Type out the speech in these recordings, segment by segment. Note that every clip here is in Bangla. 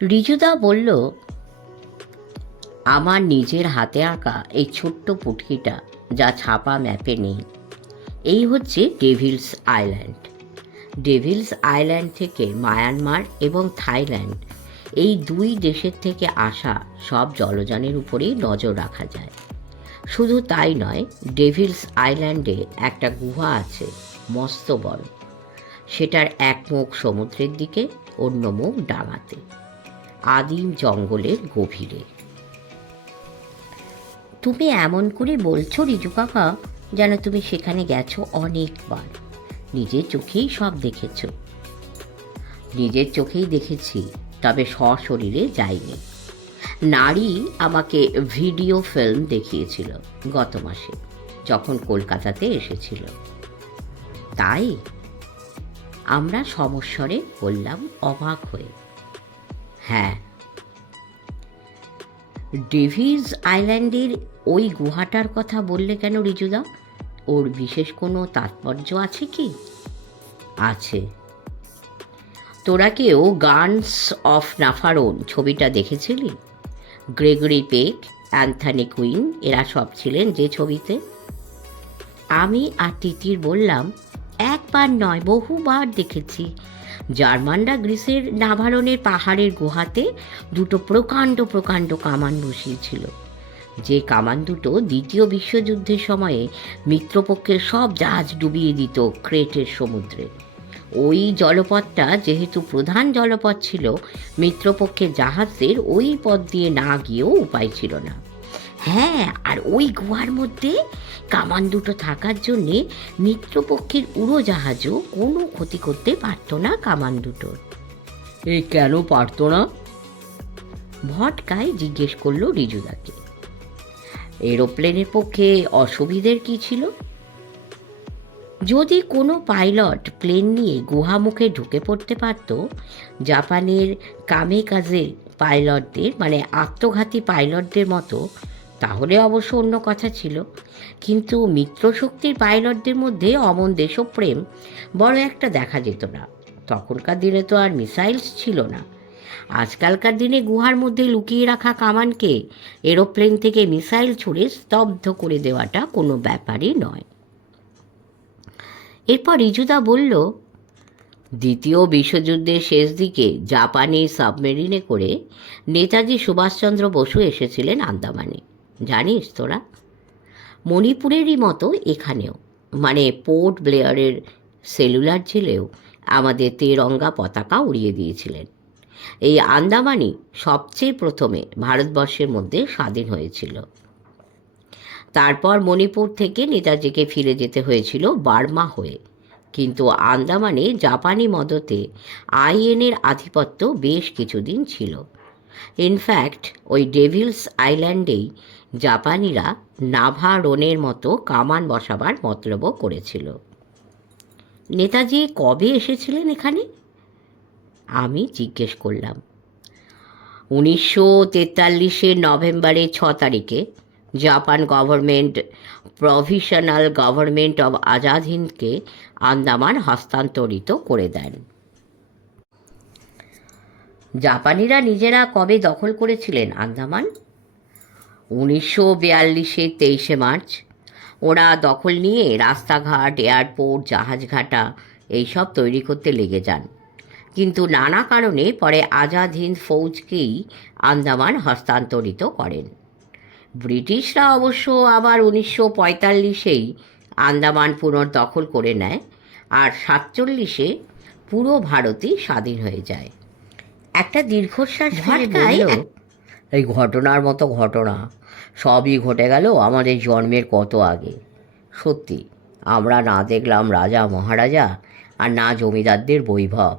রিজুদা বলল, আমার নিজের হাতে আঁকা এই ছোট্ট পুটকিটা যা ছাপা ম্যাপে নেই। এই হচ্ছে ডেভিলস আইল্যান্ড। ডেভিলস আইল্যান্ড থেকে মায়ানমার এবং থাইল্যান্ড, এই দুই দেশের থেকে আসা সব জলযানের উপরেই নজর রাখা যায়। শুধু তাই নয়, ডেভিলস আইল্যান্ডে একটা গুহা আছে, মস্ত বড়। সেটার এক মুখ সমুদ্রের দিকে, অন্য মুখ ডাঙাতে। আদিম জঙ্গলের গভীরে। তুমি এমন করে বলছো রিজু কাকা, যেন তুমি সেখানে গেছো অনেকবার। নিজের চোখেই সব দেখেছ। নিজের চোখেই দেখেছি, তবে সশরীরে যাইনি। নারী আমাকে ভিডিও ফিল্ম দেখিয়েছিল গত মাসে, যখন কলকাতাতে এসেছিল। তাই আমরা সমস্বরে বললাম, অবাক হয়ে। হ্যাঁ। ডেভিস আইল্যান্ডের ওই গুহাটার কথা বললে কেন, রিজুদা? ওর বিশেষ কোনো তাৎপর্য আছে কি? আছে। তোরা কেউ গানস অফ নাফারোন ছবিটা দেখেছিলি? গ্রেগরি পেক, অ্যান্থনি কুইন, এরা সব ছিলেন যে ছবিতে। আমি আর তিতির বললাম, একবার নয়, বহুবার দেখেছি। জার্মানরা গ্রিসের নাভারণের পাহাড়ের গুহাতে দুটো প্রকাণ্ড প্রকাণ্ড কামান বসিয়েছিল। যে কামান দুটো দ্বিতীয় বিশ্বযুদ্ধের সময়ে মিত্রপক্ষের সব জাহাজ ডুবিয়ে দিত ক্রেটের সমুদ্রে। ওই জলপথটা যেহেতু প্রধান জলপথ ছিল, মিত্রপক্ষের জাহাজদের ওই পথ দিয়ে না গিয়েও উপায় ছিল না। হ্যাঁ আর ওই গুহার মধ্যে কামান দুটো থাকার জন্যে মিত্রপক্ষের উড়োজাহাজও কোনো ক্ষতি করতে পারতো না কামান দুটোর। এ কেন পারতো না? ভটকায় জিজ্ঞেস করল রিজুদাকে। এরোপ্লেনের পক্ষে অসুবিধের কি ছিল? যদি কোনো পাইলট প্লেন নিয়ে গুহামুখে ঢুকে পড়তে পারত জাপানের কামে কাজে পাইলটদের মানে আত্মঘাতী পাইলটদের মতো তাহলে অবশ্য অন্য কথা ছিল। কিন্তু মিত্রশক্তির পাইলটদের মধ্যে অমন দেশপ্রেম বড় একটা দেখা যেত না। তখনকার দিনে তো আর মিসাইলস ছিল না। আজকালকার দিনে গুহার মধ্যে লুকিয়ে রাখা কামানকে এরোপ্লেন থেকে মিসাইল ছুড়ে স্তব্ধ করে দেওয়াটা কোনো ব্যাপারই নয়। এরপর রিজুদা বলল, দ্বিতীয় বিশ্বযুদ্ধের শেষ দিকে জাপানি সাবমেরিনে করে নেতাজি সুভাষচন্দ্র বসু এসেছিলেন আন্দামানে। জানিস তোরা? মণিপুরেরই মতো এখানেও। মানে পোর্ট ব্লেয়ারের সেলুলার জেলেও আমাদের তেরঙ্গা পতাকা উড়িয়ে দিয়েছিলেন। এই আন্দামানই সবচেয়ে প্রথমে ভারতবর্ষের মধ্যে স্বাধীন হয়েছিল। তারপর মণিপুর থেকে নেতাজিকে ফিরে যেতে হয়েছিল বার্মা হয়ে। কিন্তু আন্দামানে জাপানি মদতে আইএনের আধিপত্য বেশ কিছুদিন ছিল। ইনফ্যাক্ট ওই ডেভিলস আইল্যান্ডেই জাপানিরা নাভারোনের মতো কামান বসাবার মতলবও করেছিল। নেতাজি কবে এসেছিলেন এখানে? আমি জিজ্ঞেস করলাম। উনিশশো তেতাল্লিশের নভেম্বরের ছ তারিখে Japan government, provisional government of Azad হিন্দকে Andaman হস্তান্তরিত করে দেন। জাপানিরা নিজেরা কবে দখল করেছিলেন আন্দামান? উনিশশো বিয়াল্লিশে তেইশে মার্চ। ওরা দখল নিয়ে রাস্তাঘাট, এয়ারপোর্ট জাহাজঘাটা এইসব তৈরি করতে লেগে যান। কিন্তু নানা কারণে পরে আজাদ হিন্দ ফৌজকেই আন্দামান হস্তান্তরিত করেন। ব্রিটিশরা অবশ্য আবার উনিশশো পঁয়তাল্লিশেই আন্দামান পুনর্দখল করে নেয় আর সাতচল্লিশে পুরো ভারতই স্বাধীন হয়ে যায়। একটা দীর্ঘশ্বাস ফেলে এই ঘটনার মতো ঘটনা সবই ঘটে গেল আমাদের জন্মের কত আগে। সত্যি আমরা না দেখলাম রাজা মহারাজা আর না জমিদারদের বৈভব।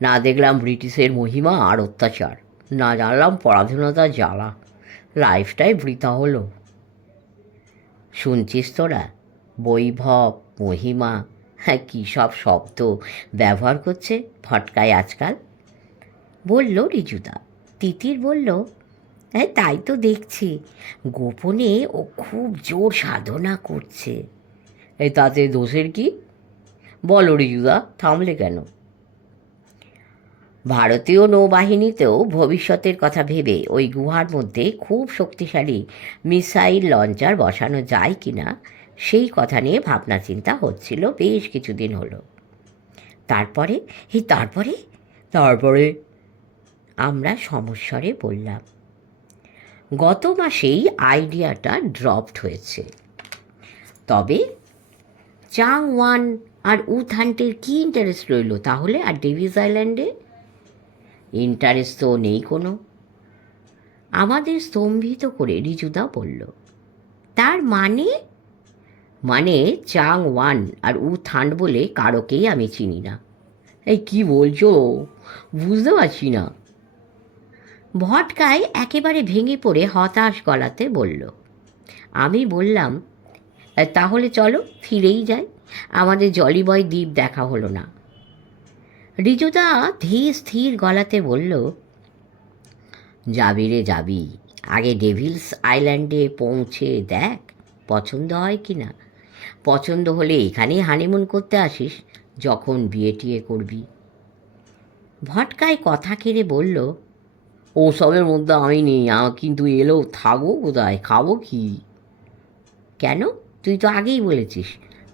না দেখলাম ব্রিটিশের মহিমা আর অত্যাচার। না জানলাম পরাধীনতার জ্বালা। লাইফটাই বৃথা হলো। শুনছিস তোরা? বৈভব মহিমা হ্যাঁ কী সব শব্দ ব্যবহার করছে ফটকায় আজকাল? বলল রিজুদা। তিতির বলল হ্যাঁ তাই তো দেখছি। গোপনে ও খুব জোর সাধনা করছে। এই তাতে দোষের কি? বলো রিজুদা থামলে কেন? ভারতীয় নৌবাহিনীতেও ভবিষ্যতের কথা ভেবে ওই গুহার মধ্যে খুব শক্তিশালী মিসাইল লঞ্চার বসানো যায় কি না সেই কথা নিয়ে ভাবনা চিন্তা হচ্ছিল বেশ কিছুদিন হলো। তারপরে? এই তারপরে? তারপরে আমরা সমস্বরে বললাম। গত মাসেই আইডিয়াটা ড্রপড হয়েছে। তবে চাং ওয়ান আর উথান্টের কী ইন্টারেস্ট রইল তাহলে আর ডেভিস আইল্যান্ডে ইন্টারেস্ট তো নেই কোনো। আমাদের স্তম্ভিত করে রিজুদা বলল, তার মানে? মানে চাং ওয়ান আর উ থান্ড বলে কারোকেই আমি চিনি না। এই কি বলছো? বুঝতে পারছি না। ভটকায় একেবারে ভেঙে পড়ে হতাশ গলাতে বলল, আমি বললাম তাহলে চলো ফিরেই যাই। আমাদের জলিবয় দ্বীপ দেখা হলো না। রিজুদা ধীর স্থির গলাতে বলল, যাবি রে যাবি, আগে ডেভিলস আইল্যান্ডে পৌঁছে দেখ, পছন্দ হয় কি না। পছন্দ হলে এখানেই হানিমুন করতে আসিস, যখন বিয়ে টিয়ে করবি। ভটকায় কথা কেড়ে বলল ওসবের মধ্যে আমি নেই। কিন্তু এলেও থাকব কোথায়? খাব কি? কেন? তুই তো আগেই বলেছিস।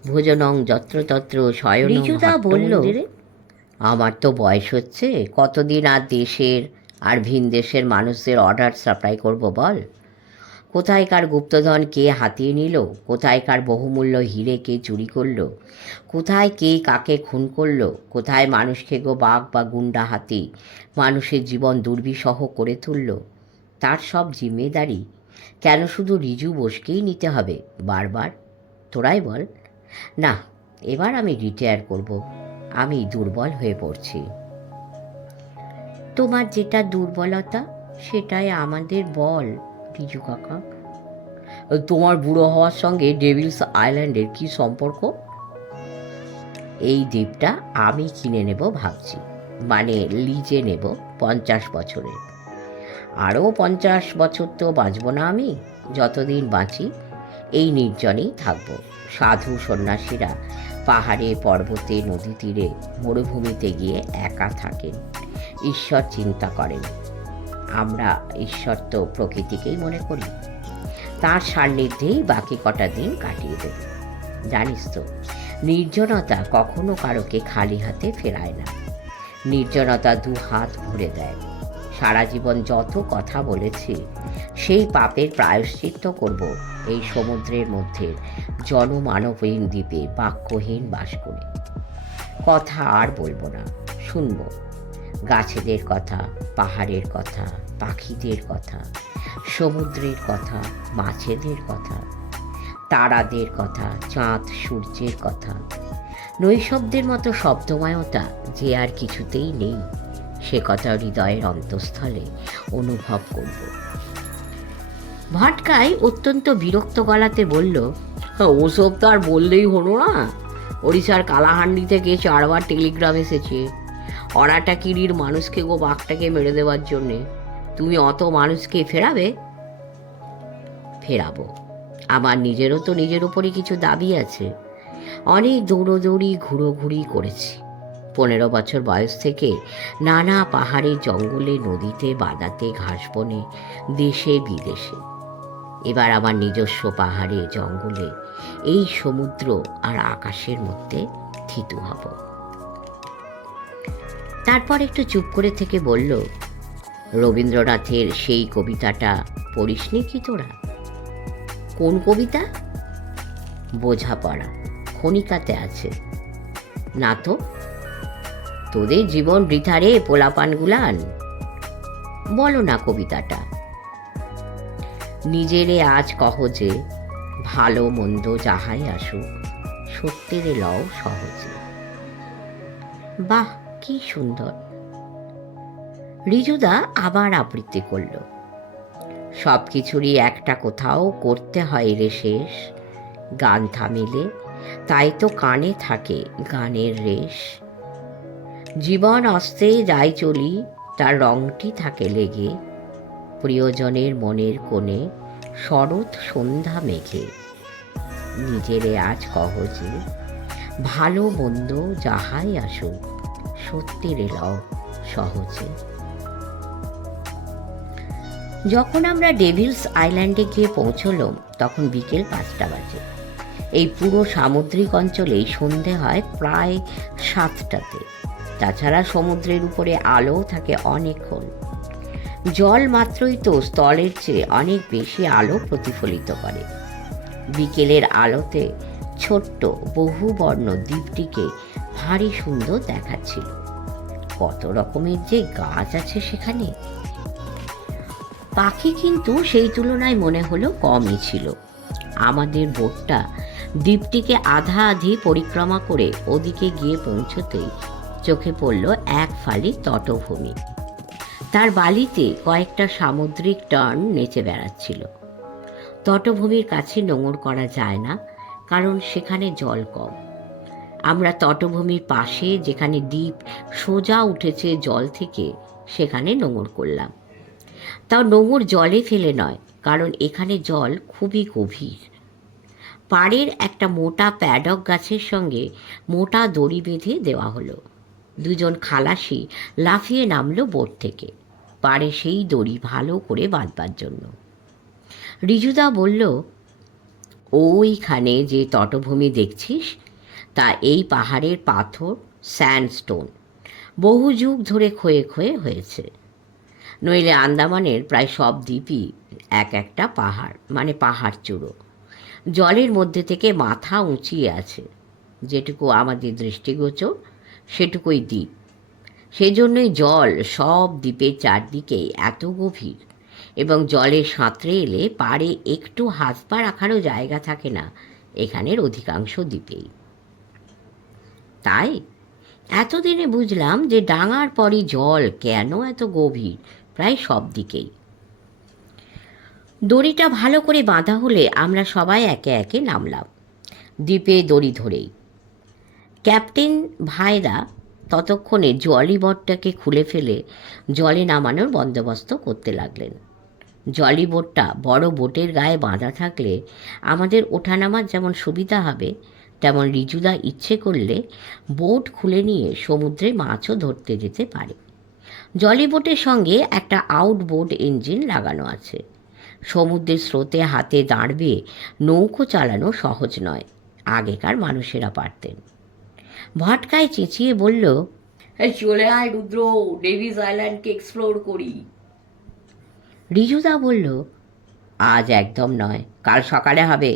ভোজনং যত্রতত্র শয়ন রিজুদা বলল, আমার তো বয়স হচ্ছে। কতদিন আর দেশের আর ভিন দেশের মানুষদের অর্ডার সাপ্লাই করব বল? কোথায়কার গুপ্তধন কে হাতিয়ে নিল? কোথায়কার বহুমূল্য হিরে কে চুরি করল? কোথায় কে কাকে খুন করল? কোথায় মানুষকে গো বাঘ বা গুন্ডা হাতি? মানুষের জীবন দুর্বিষহ করে তুলল। তার সব জিম্মেদারি। কেন শুধু রিজু বোসকেই নিতে হবে? বারবার? তোরাই বল। না, এবার আমি রিটায়ার করব। আমি দুর্বল হয়ে পড়ছি। তোমার যেটা দুর্বলতা, সেটাই আমাদের বল। রিজু কাকা? তোমার বুড়ো হওয়ার সঙ্গে ডেভিলস আইল্যান্ডের কি সম্পর্ক? এই দ্বীপটা আমি কিনে নেব ভাবছি। মানে লিজে নেব পঞ্চাশ বছরের আরও পঞ্চাশ বছর তো বাঁচব না আমি। যতদিন বাঁচি, এই নির্জনেই থাকব। সাধু সন্ন্যাসীরা পাহাড়ে, পর্বতে, নদী তীরে, মরুভূমিতে গিয়ে একা থাকেন। ঈশ্বর চিন্তা করেন। আমরা ঈশ্বর তো প্রকৃতিকেই মনে করি। তার সান্নিধ্যেই বাকি কটা দিন কাটিয়ে দেব। জানিস তো, নির্জনতা কখনো কারোকে খালি হাতে ফেরায় না। নির্জনতা দু হাত ভরে দেয়। সারা জীবন যত কথা বলেছি, সেই পাপের প্রায়শ্চিত্ত করব। এই সমুদ্রের মধ্যে জনমানবহীন দ্বীপে বাক্যহীন বাস করে। কথা আর বলব না, শুনব। গাছেদের কথা পাহাড়ের কথা পাখিদের কথা সমুদ্রের কথা মাছেদের কথা তারাদের কথা চাঁদ সূর্যের কথা। নৈশব্দের মতো শব্দময়তা যে আর কিছুতেই নেই সে কথা হৃদয়ের অন্তঃস্থলে অনুভব করব। ভাটকায় অত্যন্ত বিরক্ত গলাতে বলল "হ্যাঁ, ওসব তো আর বললেই হলো না। ওড়িশার কালাহান্ডি থেকে চারবার টেলিগ্রাম এসেছে। অরাটাকিরির মানুষকে গো বাঘটাকে মেরে দেওয়ার জন্যে। তুমি অত মানুষকে ফেরাবে? ফেরাবো। আমার নিজেরও তো নিজের উপরই কিছু দাবি আছে। অনেক দৌড়োদৌড়ি, ঘুরোঘুরি করেছি। পনেরো বছর বয়স থেকে নানা পাহাড়ে, জঙ্গলে, নদীতে, বাদাতে ঘাস বনে দেশে, বিদেশে। এবার আমার নিজস্ব পাহাড়ে, জঙ্গলে, এই সমুদ্র আর আকাশের মধ্যে থিতু হব। তারপর একটু চুপ করে থেকে বলল, রবীন্দ্রনাথের সেই কবিতাটা পড়িসনি কি তোরা? কোন কবিতা? বোঝাপড়া, খনিকাতে আছে। না তো? তোদের জীবন বৃথারে পোলাপানগুলান বলো না কবিতাটা। নিজেরে আজ কহ যে, ভালো মন্দ যাহাই আসুক, সত্যের লও সহজে। বাহ! কি সুন্দর। রিজুদা আবার আবৃত্তি করল। সব কিছুরই একটা কোথাও করতে হয় রে শেষ। গান থামিলে, তাই তো কানে থাকে গানের রেশ। জীবন অস্তে যাই চলি, তার রংটি থাকে লেগে। প্রিয়জনের মনের কোণে শরৎ সন্ধ্যা মেঘে। নিজেরে আজ কহজে ভালো মন্দ যাহাই আসুক সত্যের লও, সহজে। যখন আমরা ডেভিলস আইল্যান্ডে গিয়ে পৌঁছলাম, তখন বিকেল পাঁচটা বাজে। এই পুরো সামুদ্রিক অঞ্চলেই সন্ধে হয় প্রায় সাতটাতে। তাছাড়া সমুদ্রের উপরে আলো থাকে অনেকক্ষণ। জল মাত্রই তো স্থলের চেয়ে অনেক বেশি আলো প্রতিফলিত করে। বিকেলের আলোতে ছোট্ট বহুবর্ণ দ্বীপটিকে ভারী সুন্দর দেখাচ্ছিল। কত রকমের যে গাছ আছে সেখানে। পাখি কিন্তু সেই তুলনায় মনে হলো কমই ছিল। আমাদের বোটটা দ্বীপটিকে আধা আধি পরিক্রমা করে ওদিকে গিয়ে পৌঁছতেই চোখে পড়ল এক ফালি তটভূমি। তার বালিতে কয়েকটা সামুদ্রিক টার্ন নেচে বেড়াচ্ছিল। তটভূমির কাছে নোঙর করা যায় না, কারণ সেখানে জল কম। আমরা তটভূমির পাশে যেখানে দ্বীপ সোজা উঠেছে জল থেকে, সেখানে নোঙর করলাম। তাও নোঙর জলে ফেলে নয়, কারণ এখানে জল খুবই গভীর। পাড়ের একটা মোটা প্যাডক গাছের সঙ্গে মোটা দড়ি বেঁধে দেওয়া হলো। দুজন খালাসি লাফিয়ে নামলো বোট থেকে। পাড়ে সেই দড়ি ভালো করে বাঁধবার জন্য। রিজুদা বলল, ওইখানে যে তটভূমি দেখছিস তা এই পাহাড়ের পাথর, স্যান্ডস্টোন। বহু যুগ ধরে ক্ষয়ে ক্ষয়ে হয়েছে। নইলে আন্দামানের প্রায় সব দ্বীপই এক একটা পাহাড় মানে পাহাড় চূড়ো। জলের মধ্যে থেকে মাথা উঁচিয়ে আছে। যেটুকু আমাদের দৃষ্টিগোচর, সেটুকুই দ্বীপ। সেজন্যই জল সব দ্বীপের চারদিকেই এত গভীর এবং জলে সাঁতরে এলে পাড়ে একটু হাত পা রাখারও জায়গা থাকে না, এখানের অধিকাংশ দ্বীপেই। তাই? এতদিনে বুঝলাম যে ডাঙার পরই জল কেন এত গভীর? প্রায় সব দিকেই। দড়িটা ভালো করে বাঁধা হলে আমরা সবাই একে একে নামলাম। দ্বীপে দড়ি ধরেই। ক্যাপ্টেন ভাইরা ততক্ষণে জলি বোটটাকে খুলে ফেলে জলে নামানোর বন্দোবস্ত করতে লাগলেন। জলি বোটটা বড় বোটের গায়ে বাঁধা থাকলে আমাদের ওঠানামার যেমন সুবিধা হবে তেমন রিজুদা ইচ্ছে করলে বোট খুলে নিয়ে সমুদ্রে মাছও ধরতে যেতে পারে। জলি বোটের সঙ্গে একটা আউটবোর্ড ইঞ্জিন লাগানো আছে। সমুদ্রের স্রোতে হাতে দাঁড়বে নৌকো চালানো সহজ নয় আগেকার মানুষেরা পারতেন। ভটকায় চেঁচিয়ে বলল এই চলে আয় রুদ্র ডেভিস আইল্যান্ডকে এক্সপ্লোর করি। রিজুদা বলল আজ একদম নয় কাল সকালে হবে।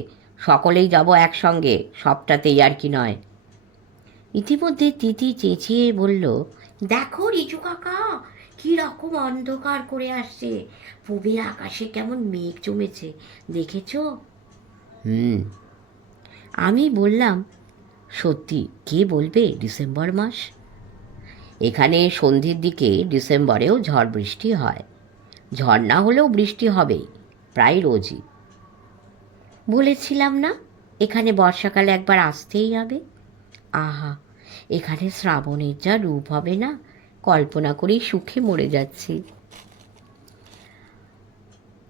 সকলেই যাব একসঙ্গে সবটাতেই আর কি নয়। ইতিমধ্যে তিতি চেঁচিয়ে বলল দেখো রিজু কাকা কি রকম অন্ধকার করে আসছে। পূবের আকাশে কেমন মেঘ জমেছে দেখেছ? হুম। আমি বললাম সত্যি কে বলবে ডিসেম্বর মাস? এখানে সন্ধ্যের দিকে ডিসেম্বরেও ঝড় বৃষ্টি হয়। ঝড় না হলেও বৃষ্টি হবেই প্রায় রোজই। বলেছিলাম না? এখানে বর্ষাকালে একবার আসতেই হবে। আহা, এখানে শ্রাবণের যা রূপ হবে না? কল্পনা করেই সুখে মরে যাচ্ছি।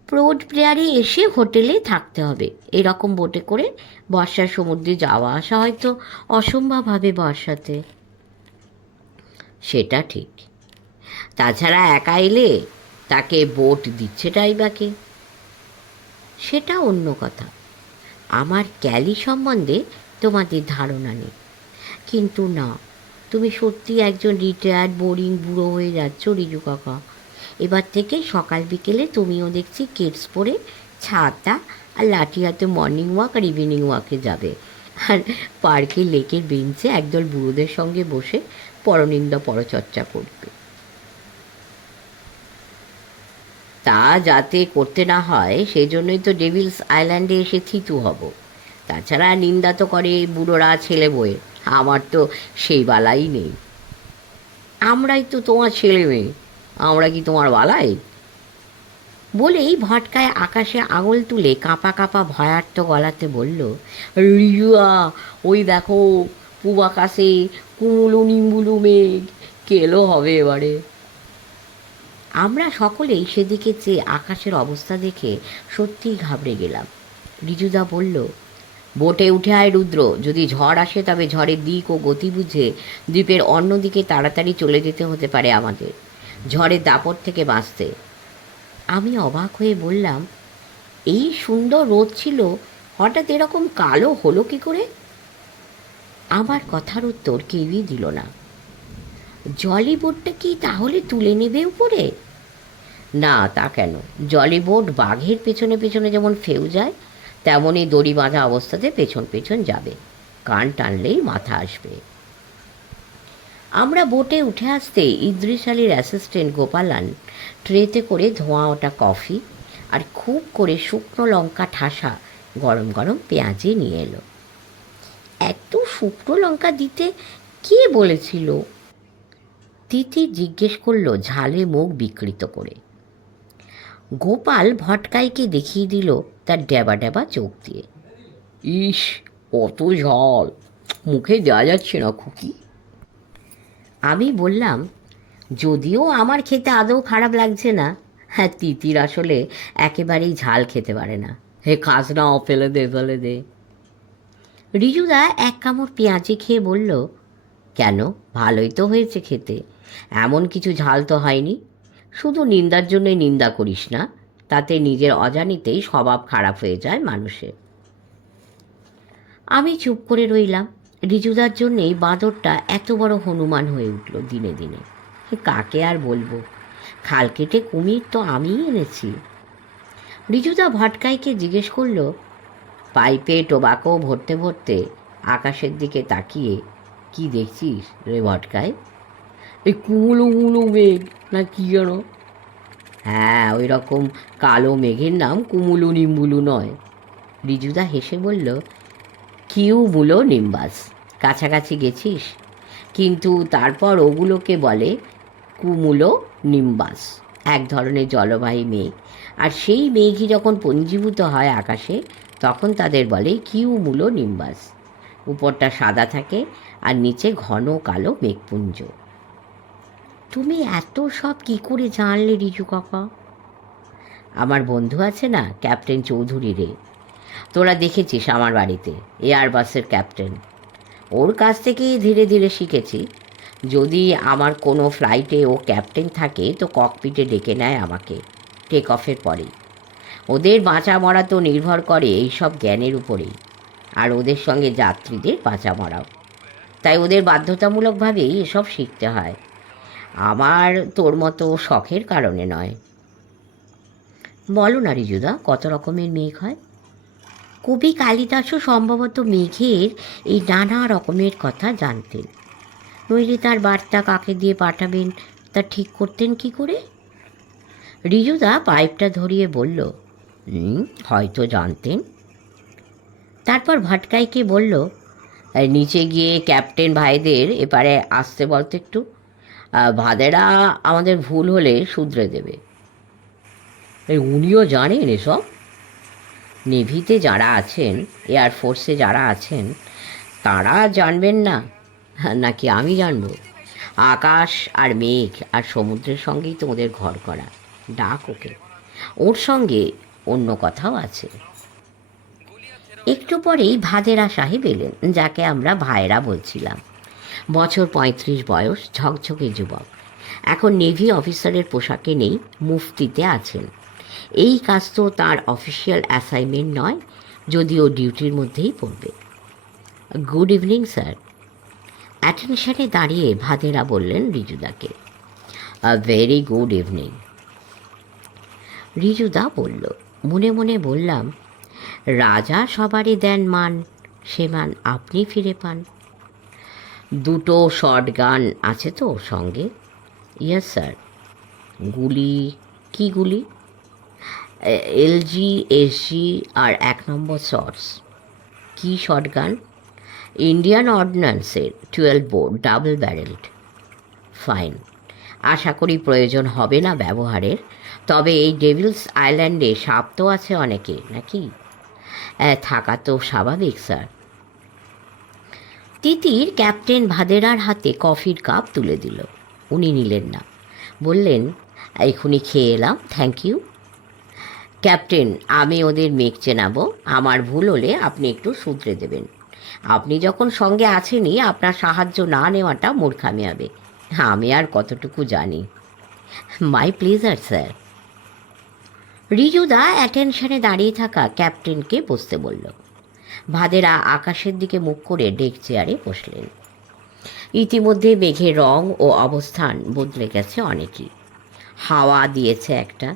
প্রোড প্লেয়ারে এসে হোটেলে থাকতে হবে। এরকম বোটে করে বর্ষার সমুদ্রে যাওয়া আসা হয়তো অসম্ভব হবে বর্ষাতে। সেটা ঠিক। তাছাড়া একা এলে তাকে বোট দিচ্ছেটাই বাকে সেটা অন্য কথা। আমার ক্যালি সম্বন্ধে তোমাদের ধারণা নেই। কিন্তু না, তুমি সত্যি একজন রিটায়ার্ড বোরিং বুড়ো হয়ে যাচ্ছ, রিজু কাকা। এবার থেকে সকাল বিকেলে তুমিও দেখছি কিডস পরে ছাতা আর লাঠি হাতে মর্নিং ওয়াক আর ইভিনিং ওয়াকে যাবে। আর পার্কে লেকের বেঞ্চে একদল বুড়োদের সঙ্গে বসে পরনিন্দা পরচর্চা করবে। তা যাতে করতে না হয় সেই জন্যই তো ডেভিলস আইল্যান্ডে এসে থিতু হব। তাছাড়া নিন্দা তো করে বুড়োরা ছেলে বয়ে আমার তো সেই বালাই নেই। আমরাই তো তোমার ছেলে মেয়ে। আমরা কি তোমার বালাই? বলেই ভটকায় আকাশে আঙুল তুলে কাঁপা কাঁপা ভয়ার্থ গলাতে বলল রিজুয়া ওই দেখো পূব আকাশে কুমুলু নিম্বুলু মেঘ। কেলো হবে এবারে? আমরা সকলেই সেদিকে চেয়ে আকাশের অবস্থা দেখে সত্যিই ঘাবড়ে গেলাম। রিজুদা বলল, বোটে উঠে আয় রুদ্র, যদি ঝড় আসে তবে ঝড়ের দিক ও গতি বুঝে দ্বীপের অন্যদিকে তাড়াতাড়ি চলে যেতে হতে পারে আমাদের, ঝড়ের দাপট থেকে বাঁচতে। আমি অবাক হয়ে বললাম, এই সুন্দর রোদ ছিল, হঠাৎ এরকম কালো হলো কি করে? আমার কথার উত্তর কেউই দিল না। জলি বোটটা কি তাহলে তুলে নেবে উপরে? না, তা কেন? জলি বোট বাঘের পেছনে পেছনে যেমন ফেউ যায়, তেমনই দড়ি বাঁধা অবস্থাতে পেছন পেছন যাবে। কান টানলেই মাথা আসবে। আমরা বোটে উঠে আসতে ইদ্রিস আলীর অ্যাসিস্ট্যান্ট গোপালান ট্রেতে করে ধোঁয়া ওটা কফি আর খুব করে শুকনো লঙ্কা ঠাসা গরম গরম পেঁয়াজে নিয়ে এলো। এত শুকনো লঙ্কা দিতে কে বলেছিল? তিতি জিজ্ঞেস করল ঝালে মুখ বিকৃত করে। গোপাল ভটকাইকে দেখিয়ে দিল তার ড্যাবা ড্যাবা চোখ দিয়ে। ইস অত ঝাল মুখে দেওয়া যাচ্ছে না খুকি। আমি বললাম যদিও আমার খেতে আদৌ খারাপ লাগছে না হ্যাঁ তিতির আসলে একেবারেই ঝাল খেতে পারে না। হে খাস না ও ফেলে দে ফেলে দে। রিজুদা এক কামড় পেঁয়াজি খেয়ে বলল কেন? ভালোই তো হয়েছে খেতে। এমন কিছু ঝাল তো হয়নি। শুধু নিন্দার জন্যই নিন্দা করিস না, তাতে নিজের অজানিতেই স্বভাব খারাপ হয়ে যায় মানুষের। আমি চুপ করে রইলাম। রিজুদার জন্যেই বাঁদরটা এত বড় হনুমান হয়ে উঠল দিনে দিনে। কাকে আর বলব? খাল কেটে কুমির তো আমিই এনেছি। রিজুদা ভটকাইকে জিজ্ঞেস করল, পাইপে টোবাকো ভরতে ভরতে আকাশের দিকে তাকিয়ে কি দেখছিস রে ভটকায় এই কুমুলো মুলো মেঘ, না কি যেন? হ্যাঁ ওই রকম কালো মেঘের নাম কুমুলু নিম্বুলু নয়। রিজুদা হেসে বলল, কিউ মুলো নিম্বাস, কাছাকাছি গেছিস? কিন্তু তারপর ওগুলোকে বলে কুমুলো নিম্বাস, এক ধরনের জলবাহী মেঘ। আর সেই মেঘই যখন পঞ্জীভূত হয় আকাশে, তখন তাদের বলে কিউমুলো নিম্বাস। উপরটা সাদা থাকে আর নিচে ঘন কালো মেঘপুঞ্জ। তুমি এত সব কি করে জানলে, রিজু কাকা? আমার বন্ধু আছে না, ক্যাপ্টেন চৌধুরী রে। তোরা দেখেছিস আমার বাড়িতে এয়ারবাসের ক্যাপ্টেন। ওর কাছ থেকেই ধীরে ধীরে শিখেছি। যদি আমার কোনো ফ্লাইটে ও ক্যাপ্টেন থাকে, তো ককপিটে ডেকে নেয় আমাকে টেক অফের পরেই। ওদের বাঁচা মরা তো নির্ভর করে এই সব জ্ঞানের উপরেই। আর ওদের সঙ্গে যাত্রীদের বাঁচা মরাও। তাই ওদের বাধ্যতামূলকভাবেই এসব শিখতে হয়। আমার তোর মতো শখের কারণে নয়। বলো না রিজুদা, কত রকমের মেঘ হয়? কবি কালিদাসও সম্ভবত মেঘের এই নানা রকমের কথা জানতেন। নইলে তার বার্তা কাকে দিয়ে পাঠাবেন, তা ঠিক করতেন কি করে? রিজুদা পাইপটা ধরিয়ে বলল হয়তো জানতেন। তারপর ভাটকাইকে বলল নিচে গিয়ে ক্যাপ্টেন ভাইদের এপারে আসতে বলতো একটু। ভাদেরা আমাদের ভুল হলে শুধরে দেবে। এই উনিও জানেন এসব? নেভিতে যারা আছেন এয়ারফোর্সে যারা আছেন, তারা জানবেন না। নাকি আমি জানব? আকাশ আর মেঘ আর সমুদ্রের সঙ্গেই তো ওদের ঘর করা। ডাক ওকে। ওর সঙ্গে অন্য কথাও আছে। একটু পরেই ভাদেরা সাহেব এলেন, যাকে আমরা ভাইরা বলছিলাম। বছর পঁয়ত্রিশ বয়স ঝকঝকে যুবক। এখন নেভি অফিসারের পোশাকে নেই, মুফতিতে আছেন। এই কাজ তো তার অফিসিয়াল অ্যাসাইনমেন্ট নয়, যদিও ডিউটির মধ্যেই পড়বে। গুড ইভিনিং স্যার অ্যাটেনশনে দাঁড়িয়ে ভাদেরা বললেন রিজুদাকে। ভেরি গুড ইভিনিং রিজুদা বলল, মনে মনে বললাম, রাজা সবারই দেন মান, সে মান আপনি ফিরে পান। দুটো শর্ট গান আছে তো সঙ্গে। ইয়েস স্যার গুলি, কি গুলি? এলজি, এসজি আর এক নম্বর শর্টস কি short gun? Indian অর্ডিন্যান্সের twelve bore double barrelled fine আশা করি প্রয়োজন হবে না ব্যবহারের। তবে এই ডেভিলস আইল্যান্ডে সাপ তো আছে অনেকে, নাকি? থাকা তো স্বাভাবিক স্যার তিতির ক্যাপ্টেন ভাদেরার হাতে কফির কাপ তুলে দিল। উনি নিলেন না। বললেন, এখুনি খেয়ে এলাম থ্যাংক ইউ ক্যাপ্টেন, আমি ওদের মেঘ চেনাবো। আমার ভুল হলে আপনি একটু শুধরে দেবেন। আপনি যখন সঙ্গে আছেনই, আপনার সাহায্য না নেওয়াটা মূর্খামি হবে আমি আর কতটুকু জানি। মাই প্লেজার স্যার রিজুদা অ্যাটেনশনে দাঁড়িয়ে থাকা ক্যাপ্টেনকে বসতে বলল। ভাদেরা আকাশের দিকে মুখ করে ডেক চেয়ারে বসলেন। ইতিমধ্যে মেঘের রং ও অবস্থান বদলে গেছে অনেকই। হাওয়া দিয়েছে একটা।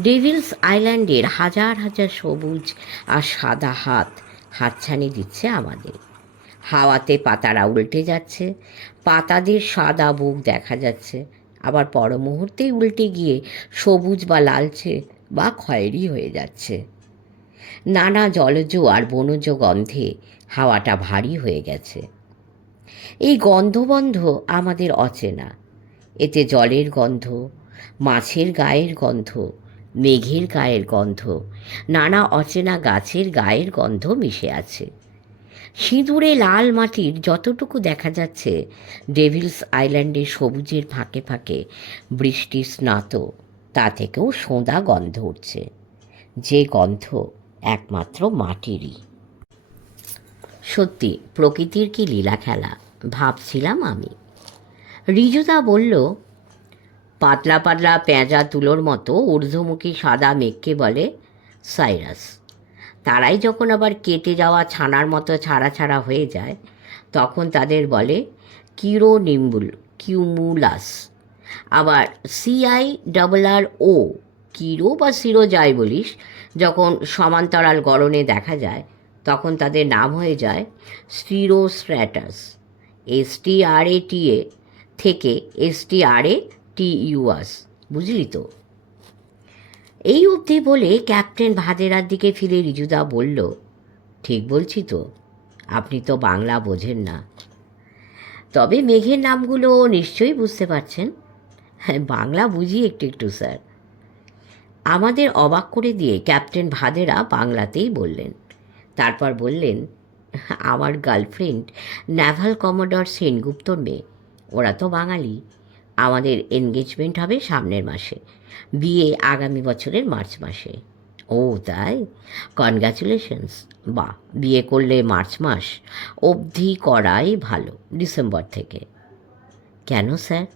ডেভিলস আইল্যান্ডের হাজার হাজার সবুজ আর সাদা হাত হাতছানি দিচ্ছে আমাদের। হাওয়াতে পাতারা উল্টে যাচ্ছে, পাতাদের সাদা বুক দেখা যাচ্ছে। আবার পর মুহূর্তেই উল্টে গিয়ে সবুজ বা লালচে বা খয়েরি হয়ে যাচ্ছে। নানা জলজ আর বনজ গন্ধে হাওয়াটা ভারী হয়ে গেছে। এই গন্ধবন্ধ আমাদের অচেনা। এতে জলের গন্ধ, মাছের গায়ের গন্ধ, মেঘের গায়ের গন্ধ, নানা অচেনা গাছের গায়ের গন্ধ মিশে আছে। সিঁদুরে লাল মাটির যতটুকু দেখা যাচ্ছে, ডেভিলস আইল্যান্ডে সবুজের ফাঁকে ফাঁকে বৃষ্টি স্নাত, তা থেকেও সোঁদা গন্ধ উঠছে। যে গন্ধ একমাত্র মাটিরই। সত্যি, প্রকৃতির কি লীলা খেলা? ভাবছিলাম আমি। রিজুদা বলল, পাতলা পাতলা পেঁজা তুলোর মতো ঊর্ধ্বমুখী সাদা মেঘকে বলে সাইরাস। তারাই যখন আবার কেটে যাওয়া ছানার মতো ছাড়া ছাড়া হয়ে যায়, তখন তাদের বলে কিরো নিম্বুল কিউমুলাস। আবার সিআই ডাবল আর ও কিরো বা সিরো যাই বলিস? যখন সমান্তরাল গড়নে দেখা যায়, তখন তাদের নাম হয়ে যায় স্টিরোস্ট্র্যাটাস। এস টি আর এ টি এ থেকে এস টি আর এ টি ইউআস বুঝলি তো? এই অবধি বলে ক্যাপ্টেন ভাদেরার দিকে ফিরে রিজুদা বলল, ঠিক বলছি তো, আপনি তো বাংলা বোঝেন না। তবে মেঘের নামগুলো নিশ্চয়ই বুঝতে পারছেন? হ্যাঁ বাংলা বুঝি একটু একটু, স্যার। আমাদের অবাক করে দিয়ে ক্যাপ্টেন ভাদেরা বাংলাতেই বললেন। তারপর বললেন, আমার গার্লফ্রেন্ড ন্যাভাল কমোডর সেনগুপ্তর মেয়ে। ওরা তো বাঙালি। আমাদের এনগেজমেন্ট হবে সামনের মাসে। বিয়ে আগামী বছরের মার্চ মাসে। ও, তাই? কনগ্রাচুলেশনস। বা বিয়ে করলে মার্চ মাস অবধি করাই ভালো, ডিসেম্বর থেকে। কেন স্যার?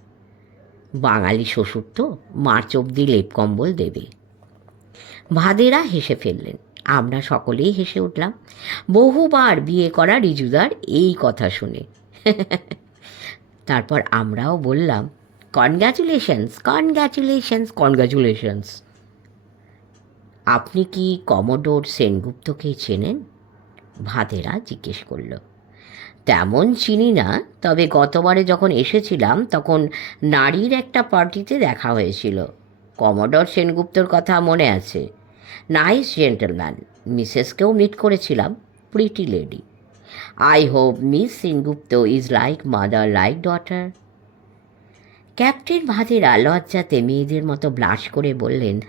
বাঙালি শ্বশুর তো মার্চ অবধি লেপ কম্বল দেবে। ভাদেরা হেসে ফেললেন। আমরা সকলেই হেসে উঠলাম। বহুবার বিয়ে করা রিজুদার এই কথা শুনে। তারপর আমরাও বললাম কনগ্র্যাচুলেশনস কনগ্র্যাচুলেশনস কনগ্র্যাচুলেশনস আপনি কি কমোডোর সেনগুপ্তকে চেনেন? ভাদেরা জিজ্ঞেস করল। তেমন চিনি না, তবে গতবারে যখন এসেছিলাম, তখন নারীর একটা পার্টিতে দেখা হয়েছিল। কমোডর সেনগুপ্তর কথা মনে আছে। Nice gentleman. মিসেসকেও মিট করেছিলাম, pretty lady. I hope miss Sengupta is like mother like daughter. Captain Vadera লজ্জাতে মেয়েদের মতো ব্লাশ করে বললেন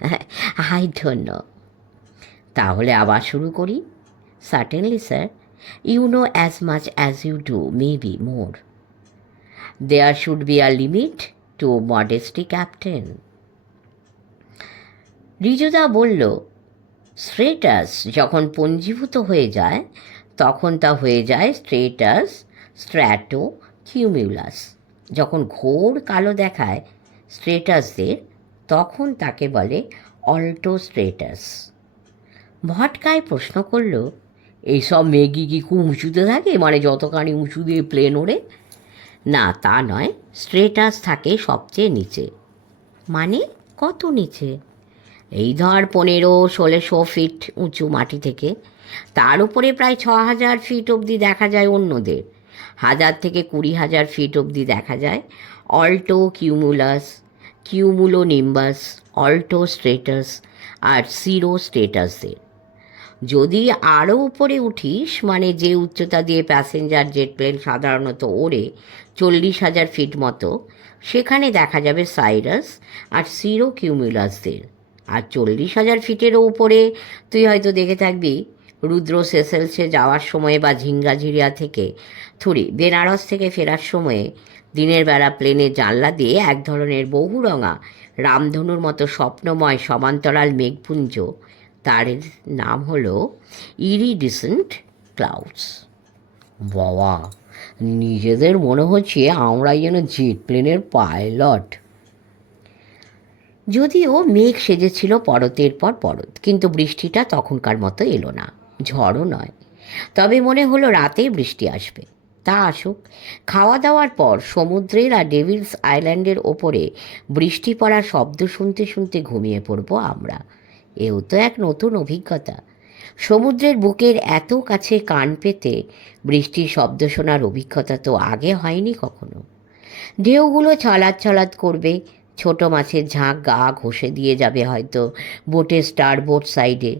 আই নো তাহলে আবার শুরু করি? Certainly sir you know as much as you do may be more there should be a limit to modesty captain Rijuda বলল স্ট্রেটাস যখন পঞ্জীভূত হয়ে যায়, তখন তা হয়ে যায় স্ট্রেটাস স্ট্র্যাটো কিউমিউলাস। যখন ঘোর কালো দেখায় স্ট্রেটাসদের, তখন তাকে বলে অল্টো স্ট্রেটাস। ভটকায় প্রশ্ন করল এইসব মেঘি কি খুব উঁচুতে থাকে? মানে যতখানি উঁচু দিয়ে প্লেন ওড়ে? না, তা নয়। স্ট্রেটাস থাকে সবচেয়ে নিচে। মানে কত নিচে? এই ধর পনেরো ষোলোশো ফিট উঁচু মাটি থেকে। তার উপরে প্রায় ছ হাজার ফিট অবধি দেখা যায় অন্যদের। হাজার থেকে কুড়ি হাজার ফিট অবধি দেখা যায়। Alto cumulus cumulo nimbus alto stratus আর সিরো স্টেটাসদের যদি আরও উপরে উঠিস মানে যে উচ্চতা দিয়ে প্যাসেঞ্জার জেট প্লেন সাধারণত ওড়ে, চল্লিশ হাজার ফিট মতো, সেখানে দেখা যাবে সাইরাস আর সিরো কিউমুলাসদের। আর চল্লিশ হাজার ফিটেরও উপরে তুই হয়তো দেখে থাকবি রুদ্র সেসেলসে যাওয়ার সময় বা ঝিঙ্গাঝিরিয়া থেকে থুরি বেনারস থেকে ফেরার সময়ে দিনের বেলা প্লেনে জানলা দিয়ে এক ধরনের বহু রঙা রামধনুর মতো স্বপ্নময় সমান্তরাল মেঘপুঞ্জ, তার নাম হলো ইরিডিসেন্ট ক্লাউডস। বাবা, নিজেদের মনে হচ্ছে আমরাই যেন জেট প্লেনের পাইলট। যদিও মেঘ সেজেছিল পরতের পর পরত, কিন্তু বৃষ্টিটা তখনকার মতো এলো না। ঝড়ও নয়। তবে মনে হলো রাতে বৃষ্টি আসবে। তা আসুক। খাওয়া দাওয়ার পর সমুদ্রের আর ডেভিলস আইল্যান্ডের ওপরে বৃষ্টি পড়ার শব্দ শুনতে শুনতে ঘুমিয়ে পড়ব আমরা। এও তো এক নতুন অভিজ্ঞতা। সমুদ্রের বুকের এত কাছে কান পেতে বৃষ্টির শব্দ শোনার অভিজ্ঞতা তো আগে হয়নি কখনো। ঢেউগুলো ছলাৎ ছলাৎ করবে ছোট মাছের ঝাঁক গা ঘষে দিয়ে যাবে হয়তো বোটের স্টার বোট সাইডে।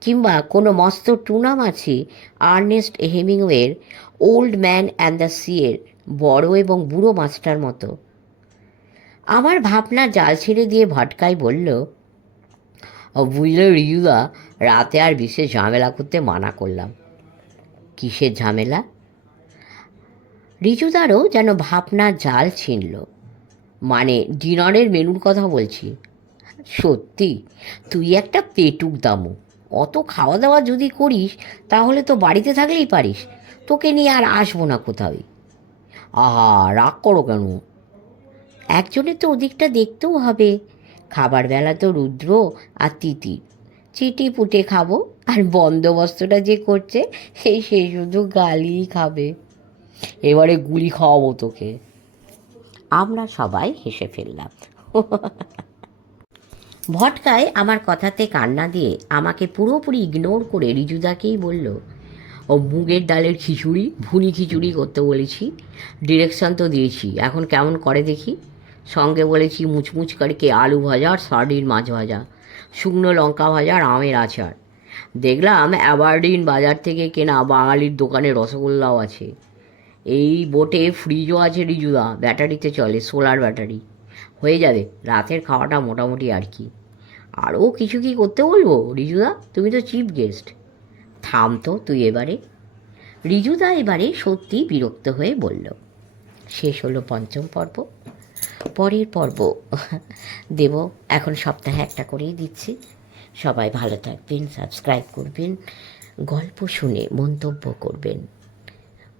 কিংবা কোনো মস্ত টুনা মাছি, আর্নেস্ট হেমিংওয়ের, ওল্ড ম্যান অ্যান্ড দ্য সিয়ের বড় এবং বুড়ো মাছটার মতো। আমার ভাবনা জাল ছেড়ে দিয়ে ভটকাই বলল বুঝলে রিজুদা রাতে আর বিশেষ ঝামেলা করতে মানা করলাম। কিসের ঝামেলা? রিজুদারও যেন ভাবনা জাল ছিনল মানে ডিনারের মেনুর কথা বলছি। সত্যি, তুই একটা পেটুক দামু। অত খাওয়া দাওয়া যদি করিস, তাহলে তো বাড়িতে থাকলেই পারিস। তোকে নিয়ে আর আসব না কোথাওই আহা, রাগ করো কেন? একজনের তো ওদিকটা দেখতেও হবে। খাবার বেলা তো রুদ্র আর তিতি। চিটি পুটে খাব আর বন্দোবস্তটা যে করছে সে শুধু গালিই খাবে। এবারে গুলি খাওয়াবো তোকে। আমরা সবাই হেসে ফেললাম। ভটকায় আমার কথাতে কান্না দিয়ে আমাকে পুরোপুরি ইগনোর করে রিজুদাকেই বলল, ও মুগের ডালের খিচুড়ি, ভুনি খিচুড়ি করতে বলেছি। ডিরেকশন তো দিয়েছি, এখন কেমন করে দেখি? সঙ্গে বলেছি, মুচমুচ করকে আলু ভাজা আর সার্ডিন মাছ ভাজা, শুকনো লঙ্কা ভাজা আর আমের আচার। দেখলাম অ্যাবারডিন বাজার থেকে কেনা বাঙালির দোকানে রসগোল্লাও আছে। এই বোটে ফ্রিজও আছে রিজুদা ব্যাটারিতে চলে সোলার ব্যাটারি হয়ে যাবে, রাতের খাওয়াটা মোটামুটি আর কি। আরও কিছু কি করতে বলব রিজুদা তুমি তো চিফ গেস্ট থাম তো তুই এবারে। রিজুদা এবারে সত্যি বিরক্ত হয়ে বলল, শেষ হলো পঞ্চম পর্ব। পরের পর্ব দেব। এখন সপ্তাহে একটা করেই দিচ্ছি। সবাই ভালো থাকবেন সাবস্ক্রাইব করবেন, গল্প শুনে মন্তব্য করবেন।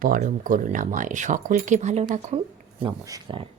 পরম করুণাময় সকলকে ভালো রাখুন। নমস্কার।